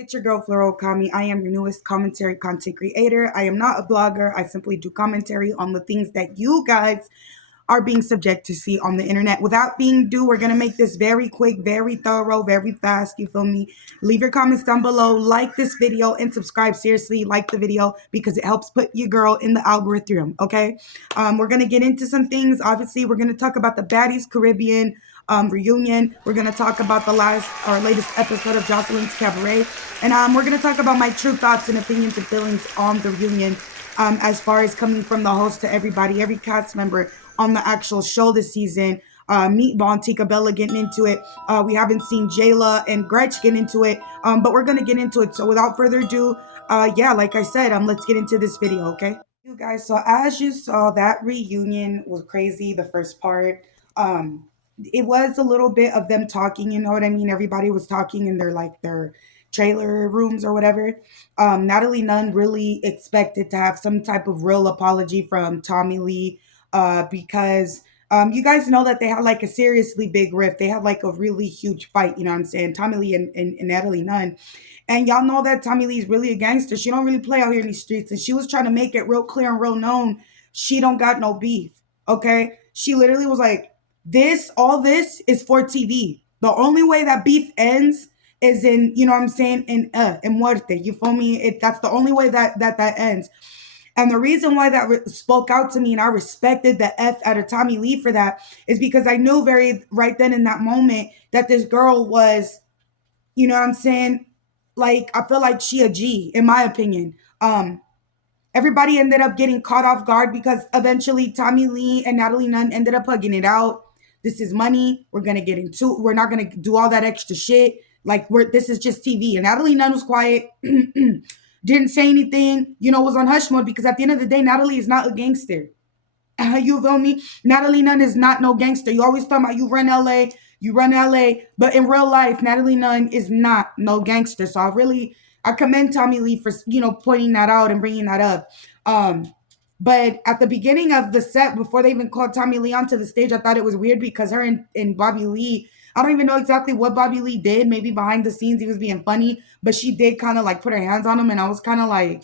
It's your girl Floro Kami. I am your newest commentary content creator. I am not a blogger. I simply do commentary on the things that you guys are being subject to see on the internet. Without being ado, we're gonna make this very quick, very thorough, very fast. You feel me? Leave your comments down below, like this video, and subscribe. Seriously, like the video because it helps put your girl in the algorithm. Okay. We're gonna get into some things. Obviously, we're gonna talk about the Baddies Caribbean reunion. We're gonna talk about the last or latest episode of Joseline's Cabaret, and we're gonna talk about my true thoughts and opinions and feelings on the reunion. As far as coming from the host to everybody, every cast member on the actual show this season. Meatball and Tika Bella getting into it. We haven't seen Jayla and Gretch get into it, but we're going to get into it. So without further ado, yeah, like I said, let's get into this video, okay? You guys, so as you saw, that reunion was crazy, the first part. It was a little bit of them talking, you know what I mean? Everybody was talking in their trailer rooms or whatever. Natalie Nunn really expected to have some type of real apology from Tommy Lee, because you guys know that they had like a seriously big rift. They had like a really huge fight, you know what I'm saying? Tommy Lee and Natalie Nunn. And y'all know that Tommy Lee's really a gangster. She don't really play out here in these streets. And she was trying to make it real clear and real known. She don't got no beef, okay? She literally was like, all this is for TV. The only way that beef ends is in, you know what I'm saying, in muerte. You feel me? That's the only way that ends. And the reason why that spoke out to me and I respected the F out of Tommy Lee for that is because I knew right then in that moment that this girl was, you know what I'm saying? Like, I feel like she a G, in my opinion. Everybody ended up getting caught off guard because eventually Tommy Lee and Natalie Nunn ended up hugging it out. This is money. We're not going to do all that extra shit. Like, this is just TV. And Natalie Nunn was quiet. Didn't say anything, was on hush mode because at the end of the day, Natalie is not a gangster. You feel me? Natalie Nunn is not no gangster. You always talk about you run LA, but in real life, Natalie Nunn is not no gangster. So I commend Tommy Lee for, pointing that out and bringing that up. But at the beginning of the set, before they even called Tommy Lee onto the stage, I thought it was weird because her and Bobby Lee, I don't even know exactly what Bobby Lee did. Maybe behind the scenes, he was being funny, but she did kind of like put her hands on him. And I was kind of like,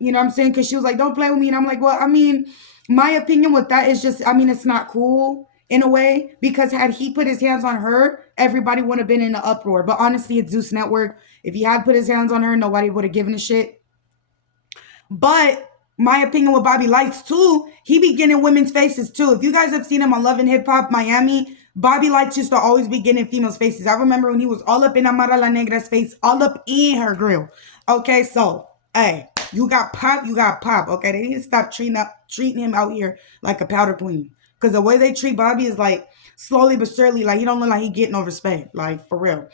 you know what I'm saying? Because she was like, don't play with me. And I'm like, well, I mean, my opinion with that is just, it's not cool in a way, because had he put his hands on her, everybody would have been in an uproar. But honestly, it's Zeus Network. If he had put his hands on her, nobody would have given a shit. But my opinion with Bobby Lights too, he be getting women's faces too. If you guys have seen him on Love and Hip Hop Miami, Bobby Lights used to always be getting females' faces. I remember when he was all up in Amara La Negra's face, all up in her grill. Okay, so, hey, you got pop, okay? They need to stop treating him out here like a powder queen. Because the way they treat Bobby is like slowly but surely, like he don't look like he getting no respect, like for real.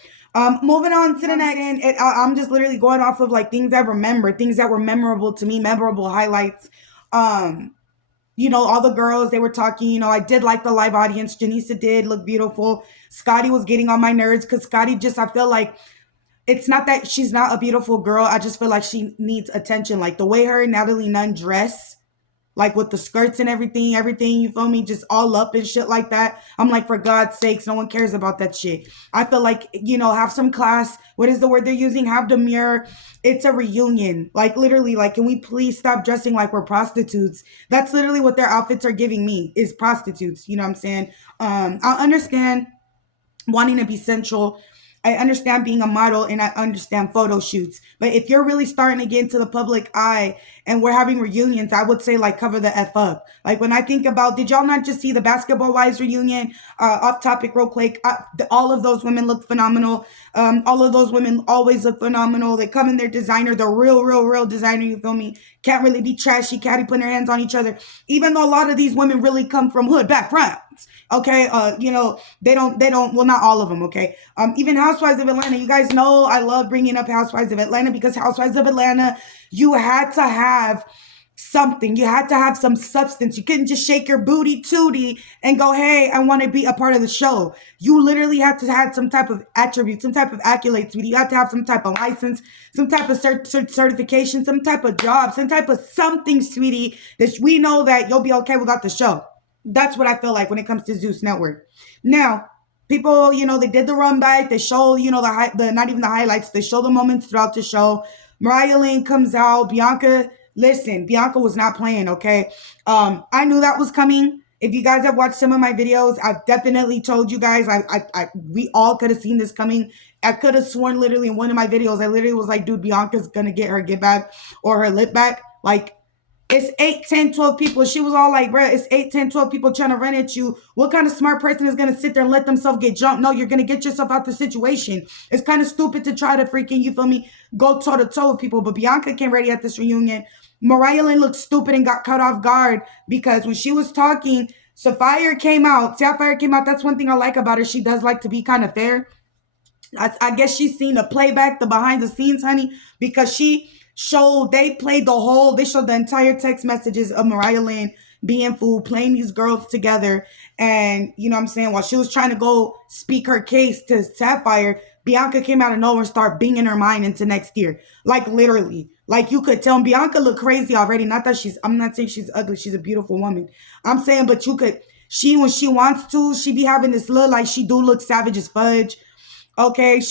Moving on to the next, and I'm just literally going off of like things I remember, things that were memorable to me, memorable highlights. All the girls, they were talking, I did like the live audience. Janisa did look beautiful. Scotty was getting on my nerves because Scotty I feel like it's not that she's not a beautiful girl. I just feel like she needs attention. Like the way her and Natalie Nunn dress, like with the skirts and everything, you feel me? Just all up and shit like that. I'm like, for God's sakes, no one cares about that shit. I feel like, have some class. What is the word they're using? Have demure. It's a reunion. Like literally, like, can we please stop dressing like we're prostitutes? That's literally what their outfits are giving me, is prostitutes. You know what I'm saying? I understand wanting to be central. I understand being a model and I understand photo shoots. But if you're really starting to get into the public eye and we're having reunions, I would say like cover the F up. Like when I think about, did y'all not just see the Basketball Wives reunion? Off topic real quick. All of those women look phenomenal. All of those women always look phenomenal. They come in their designer, the real designer, you feel me? Can't really be trashy, catty, putting their hands on each other. Even though a lot of these women really come from hood backgrounds. Okay, they don't, well, not all of them, okay? Even Housewives of Atlanta, you guys know I love bringing up Housewives of Atlanta because Housewives of Atlanta, you had to have something. You had to have some substance. You couldn't just shake your booty tootie and go, hey, I want to be a part of the show. You literally had to have some type of attribute, some type of accolade, sweetie. You had to have some type of license, some type of certification, some type of job, some type of something, sweetie, that we know that you'll be okay without the show. That's what I feel like when it comes to Zeus Network. Now, People, they did the run back. They show, the not even the highlights. They show the moments throughout the show. Mariah Lynn comes out. Bianca, listen, Bianca was not playing. Okay, I knew that was coming. If you guys have watched some of my videos, I've definitely told you guys. We all could have seen this coming. I could have sworn literally in one of my videos, I literally was like, dude, Bianca's gonna get her get back or her lip back. Like, it's 8, 10, 12 people. She was all like, bruh, it's 8, 10, 12 people trying to run at you. What kind of smart person is going to sit there and let themselves get jumped? No, you're going to get yourself out the situation. It's kind of stupid to try to freaking, you feel me, go toe to toe with people. But Bianca came ready at this reunion. Mariah Lynn looked stupid and got caught off guard because when she was talking, Sapphire came out. Sapphire came out. That's one thing I like about her. She does like to be kind of fair. I guess she's seen the playback, the behind the scenes, honey, because they showed the entire text messages of Mariah Lynn being fooled, playing these girls together. And you know what I'm saying? While she was trying to go speak her case to Sapphire, Bianca came out of nowhere and started binging her mind into next year. Like literally. Like you could tell Bianca looked crazy already. I'm not saying she's ugly. She's a beautiful woman. I'm saying, but when she wants to, she be having this look like she do look savage as fudge. Okay,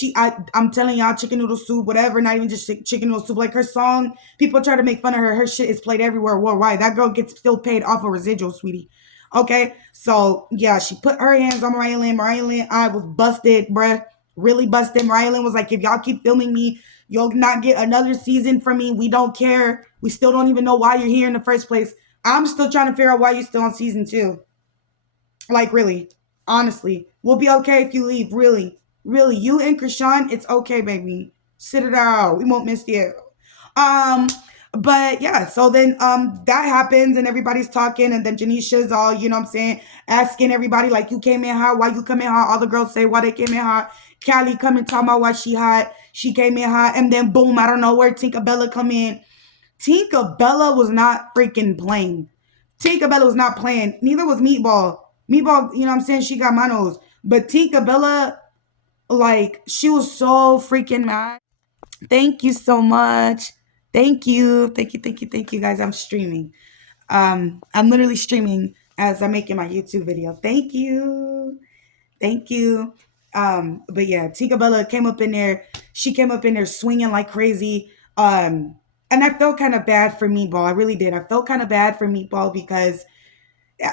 I'm telling y'all, chicken noodle soup, whatever, not even just chicken noodle soup. Like her song, people try to make fun of her. Her shit is played everywhere worldwide. That girl gets still paid off of residual, sweetie. Okay, so yeah, she put her hands on Mariah Lynn. Mariah Lynn, I was busted, bruh. Really busted. Mariah Lynn was like, if y'all keep filming me, you'll not get another season from me. We don't care. We still don't even know why you're here in the first place. I'm still trying to figure out why you're still on season 2. Like, really, honestly, we'll be okay if you leave. Really, really, you and Krishan, it's okay, baby. Sit it out. We won't miss you. Um, but yeah, so then that happens and everybody's talking, and then Janisha's all, you know what I'm saying, asking everybody, like, you came in hot, why you come in hot? All the girls say why they came in hot. Callie come and talk about why she hot. She came in hot, and then boom, I don't know where Tinkerbella come in. Tinkerbella was not freaking playing. Tinkerbella was not playing. Neither was Meatball. Meatball, you know what I'm saying? She got my nose. But Tinkerbella, like, she was so freaking mad. Thank you so much. Thank you. Thank you, thank you, thank you, guys. I'm streaming. I'm literally streaming as I'm making my YouTube video. Thank you. Thank you. But yeah, Tinkerbella came up in there. She came up in there swinging like crazy. And I felt kind of bad for Meatball. I really did. I felt kind of bad for Meatball because,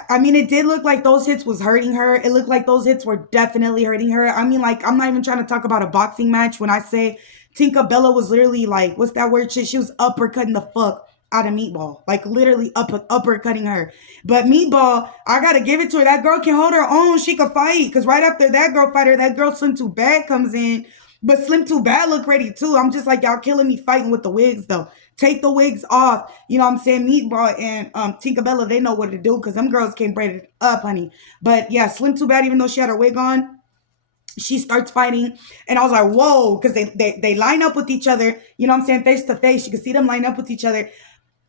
I mean, it did look like those hits was hurting her. It looked like those hits were definitely hurting her. I mean, like, I'm not even trying to talk about a boxing match when I say Tinkerbella was literally like, what's that word? She was uppercutting the fuck out of Meatball. Like, literally uppercutting her. But Meatball, I gotta give it to her. That girl can hold her own. She could fight. Because right after that girl fighter, that girl Slim Too Bad comes in. But Slim Too Bad look ready too. I'm just like, y'all killing me fighting with the wigs though. Take the wigs off. You know what I'm saying? Meatball and Tinkerbella, they know what to do because them girls came braided up, honey. But yeah, Slim Too Bad, even though she had her wig on, she starts fighting. And I was like, whoa, because they line up with each other. You know what I'm saying? Face to face. You can see them line up with each other.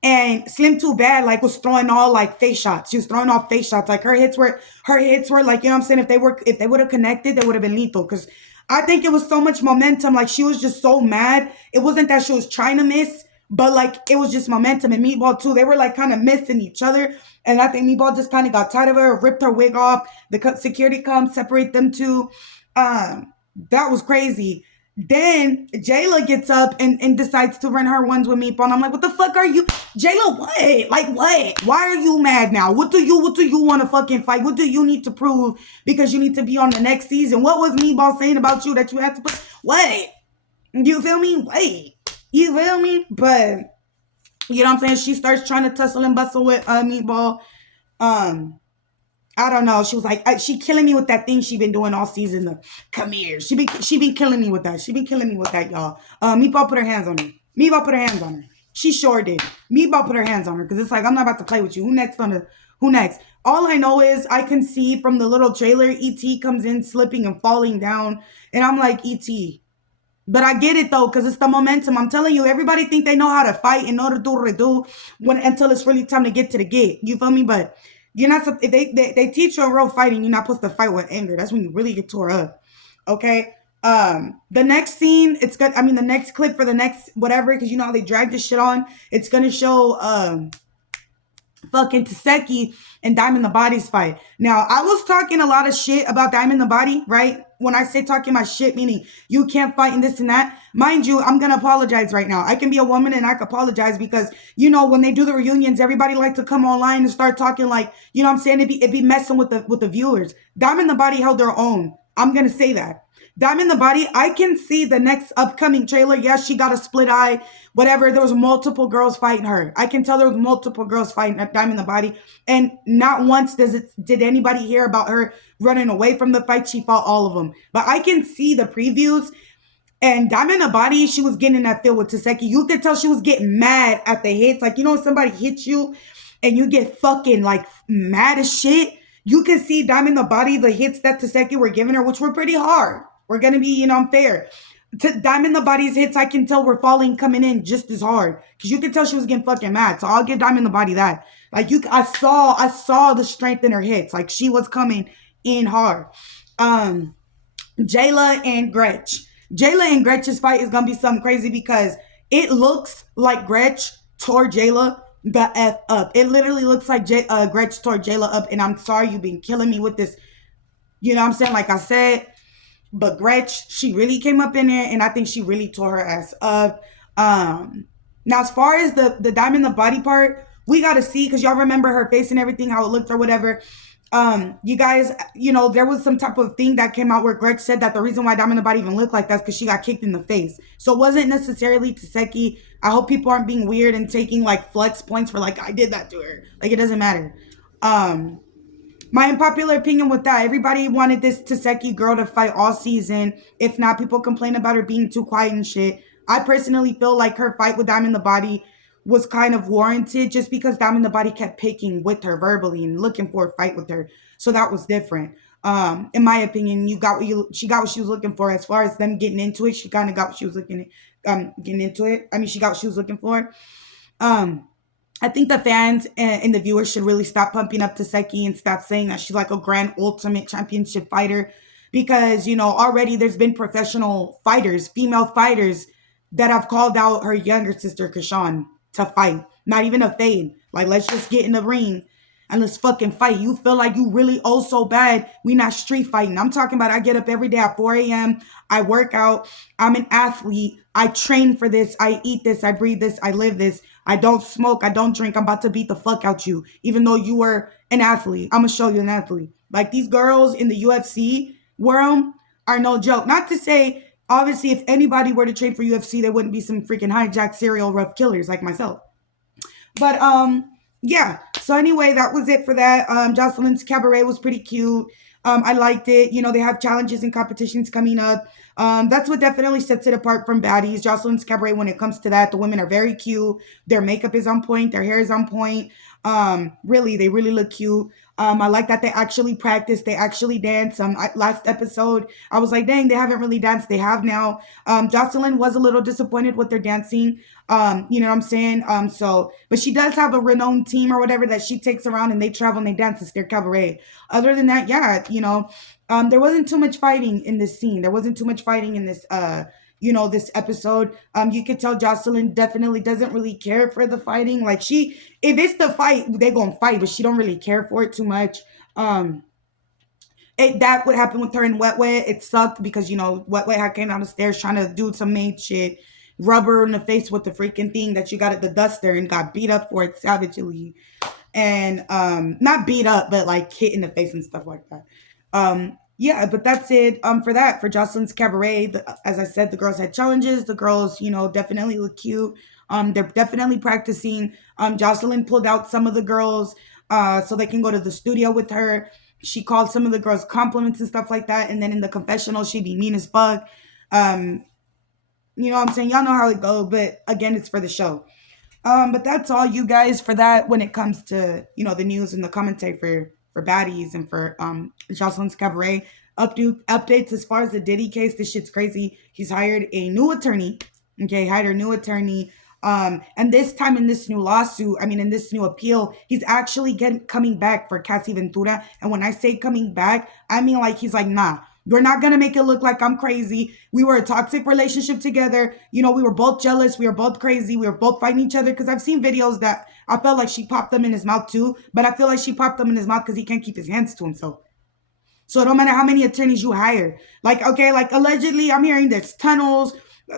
And Slim Too Bad like was throwing all like face shots. She was throwing off face shots. Like her hits were like, you know what I'm saying? If they would have connected, they would have been lethal. Because I think it was so much momentum. Like she was just so mad. It wasn't that she was trying to miss, but like it was just momentum. And Meatball too. They were like kind of missing each other. And I think Meatball just kind of got tired of her, ripped her wig off. The security comes, separate them two. That was crazy. Then Jayla gets up and decides to run her ones with Meatball. And I'm like, what the fuck are you? Jayla, what? Like, what? Why are you mad now? What do you want to fucking fight? What do you need to prove? Because you need to be on the next season. What was Meatball saying about you that you had to put? What? You feel me? Wait. You feel me? But, you know what I'm saying? She starts trying to tussle and bustle with Meatball. I don't know. She was like, she killing me with that thing she been doing all season. The come here. She been killing me with that. She been killing me with that, y'all. Meatball put her hands on her. Meatball put her hands on her. She sure did. Meatball put her hands on her because it's like, I'm not about to play with you. Who next? All I know is I can see from the little trailer, E.T. comes in slipping and falling down. And I'm like, E.T. But I get it though, because it's the momentum. I'm telling you, everybody think they know how to fight in order to do until it's really time to get to the gate. You feel me? But you're not, if they teach you a real fighting, you're not supposed to fight with anger. That's when you really get tore up. Okay. The next scene, it's good. I mean, the next clip for the next whatever, because you know how they drag this shit on. It's gonna show fucking Taseki and Diamond the Body's fight. Now, I was talking a lot of shit about Diamond the Body, right? When I say talking my shit, meaning you can't fight and this and that. Mind you, I'm gonna apologize right now. I can be a woman and I can apologize because when they do the reunions, everybody like to come online and start talking like, I'm saying, it be messing with the viewers. Diamond the Body held their own. I'm gonna say that. Diamond the Body, I can see the next upcoming trailer. Yes, she got a split eye, whatever. There was multiple girls fighting her. I can tell there was multiple girls fighting at Diamond the Body. And not once did anybody hear about her running away from the fight. She fought all of them. But I can see the previews. And Diamond the Body, she was getting in that field with Taseki. You could tell she was getting mad at the hits. Like, when somebody hits you and you get fucking like mad as shit. You can see Diamond the Body, the hits that Taseki were giving her, which were pretty hard. We're going to be, fair. To Diamond the Body's hits, I can tell were coming in just as hard. Because you could tell she was getting fucking mad. So I'll give Diamond the Body that. Like, I saw the strength in her hits. Like, she was coming in hard. Jayla and Gretch. Jayla and Gretch's fight is going to be something crazy because it looks like Gretch tore Jayla the F up. It literally looks like Gretch tore Jayla up. And I'm sorry you've been killing me with this. You know what I'm saying? Like I said. But Gretch, she really came up in there, and I think she really tore her ass up. Now, as far as the Diamond the Body part, we got to see, because y'all remember her face and everything, how it looked or whatever. You guys, there was some type of thing that came out where Gretch said that the reason why Diamond the Body even looked like that is because she got kicked in the face. So it wasn't necessarily Taseki. I hope people aren't being weird and taking, like, flex points for, like, I did that to her. Like, it doesn't matter. My unpopular opinion with that, everybody wanted this Taseki girl to fight all season. If not, people complain about her being too quiet and shit. I personally feel like her fight with Diamond the Body was kind of warranted just because Diamond the Body kept picking with her verbally and looking for a fight with her. So that was different. In my opinion, she got what she was looking for. As far as them getting into it, she kind of got what she was getting into it. I mean, she got what she was looking for. I think the fans and the viewers should really stop pumping up Taseki and stop saying that she's like a grand ultimate championship fighter. Because, already there's been professional fighters, female fighters, that have called out her younger sister, Kashawn, to fight. Not even a fade. Like, let's just get in the ring and let's fucking fight. You feel like you really so bad. We not street fighting. I'm talking about I get up every day at 4 a.m. I work out. I'm an athlete. I train for this. I eat this. I breathe this. I live this. I don't smoke. I don't drink. I'm about to beat the fuck out you. Even though you were an athlete. I'm going to show you an athlete. Like, these girls in the UFC world are no joke. Not to say, obviously, if anybody were to train for UFC, there wouldn't be some freaking hijack serial rough killers like myself. But, yeah. So anyway, that was it for that. Joseline's Cabaret was pretty cute. I liked it. They have challenges and competitions coming up. That's what definitely sets it apart from Baddies. Joseline's Cabaret, when it comes to that, the women are very cute. Their makeup is on point. Their hair is on point. Really, they really look cute. I like that they actually practice. They actually dance. Last episode, I was like, dang, they haven't really danced. They have now. Joseline was a little disappointed with their dancing. You know what I'm saying? But she does have a renowned team or whatever that she takes around and they travel and they dance. It's their cabaret. Other than that, yeah, there wasn't too much fighting in this scene. There wasn't too much fighting in this, this episode. You could tell Joseline definitely doesn't really care for the fighting. Like, if it's the fight, they gonna fight, but she don't really care for it too much. That would happen with her in Wet Wet. It sucked because, Wet Wet had came down the stairs trying to do some maid shit. Rub her in the face with the freaking thing that you got at the duster and got beat up for it savagely. And not beat up, but like hit in the face and stuff like that. Yeah, but that's it for that. For Joseline's Cabaret, as I said, the girls had challenges. The girls, definitely look cute. They're definitely practicing. Joseline pulled out some of the girls so they can go to the studio with her. She called some of the girls compliments and stuff like that. And then in the confessional, she'd be mean as fuck. You know what I'm saying? Y'all know how it goes. But again, it's for the show. But that's all, you guys, for that when it comes to, the news and the commentary for Baddies and for Joseline's Cabaret. Updates as far as the Diddy case. This shit's crazy. He's hired a new attorney. Okay, hired a new attorney. And this time in this new lawsuit, in this new appeal, he's actually coming back for Cassie Ventura. And when I say coming back, I mean like he's like, nah, We're not gonna make it look like I'm crazy. We were a toxic relationship together. We were both jealous. We were both crazy. We were both fighting each other. Because I've seen videos that I felt like she popped them in his mouth too. But I feel like she popped them in his mouth because he can't keep his hands to himself. So it don't matter how many attorneys you hire. Like, okay, like allegedly, I'm hearing there's tunnels,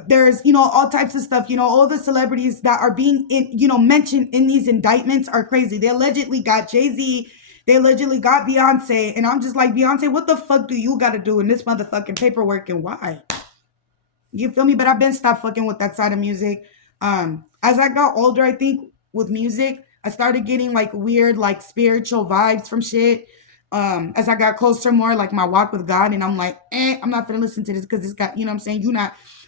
there's, all types of stuff. All the celebrities that are being mentioned in these indictments are crazy. They allegedly got Jay-Z, they allegedly got Beyonce, and I'm just like, Beyonce, what the fuck do you gotta do in this motherfucking paperwork, and why? You feel me? But I've been stopped fucking with that side of music. As I got older, I think with music, I started getting like weird, like spiritual vibes from shit. As I got closer more, like my walk with God, and I'm like, I'm not gonna listen to this because this guy, you know what I'm saying?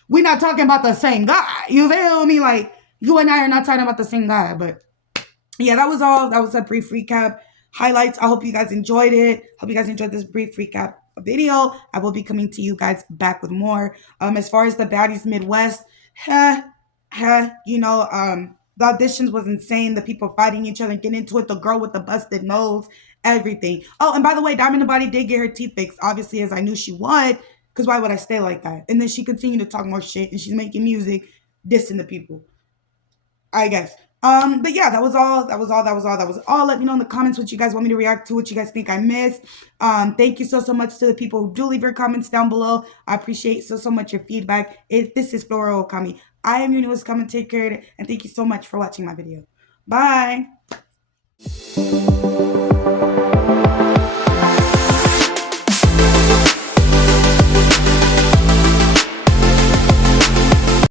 We're not talking about the same guy. You feel me? Like you and I are not talking about the same guy. But yeah, that was all. That was a brief recap. Highlights. I hope you guys enjoyed it. Hope you guys enjoyed this brief recap video. I will be coming to you guys back with more. As far as the Baddies Midwest, the auditions was insane. The people fighting each other, getting into it. The girl with the busted nose, everything. Oh, and by the way, Diamond the Body did get her teeth fixed, obviously, as I knew she would. Because why would I stay like that? And then she continued to talk more shit, and she's making music, dissing the people, I guess. But yeah, that was all. That was all. That was all. That was all. Let me know in the comments what you guys want me to react to, what you guys think I missed. Thank you so much to the people who do leave your comments down below. I appreciate so much your feedback. This is Flora Okami. I am your newest commentator, and thank you so much for watching my video. Bye.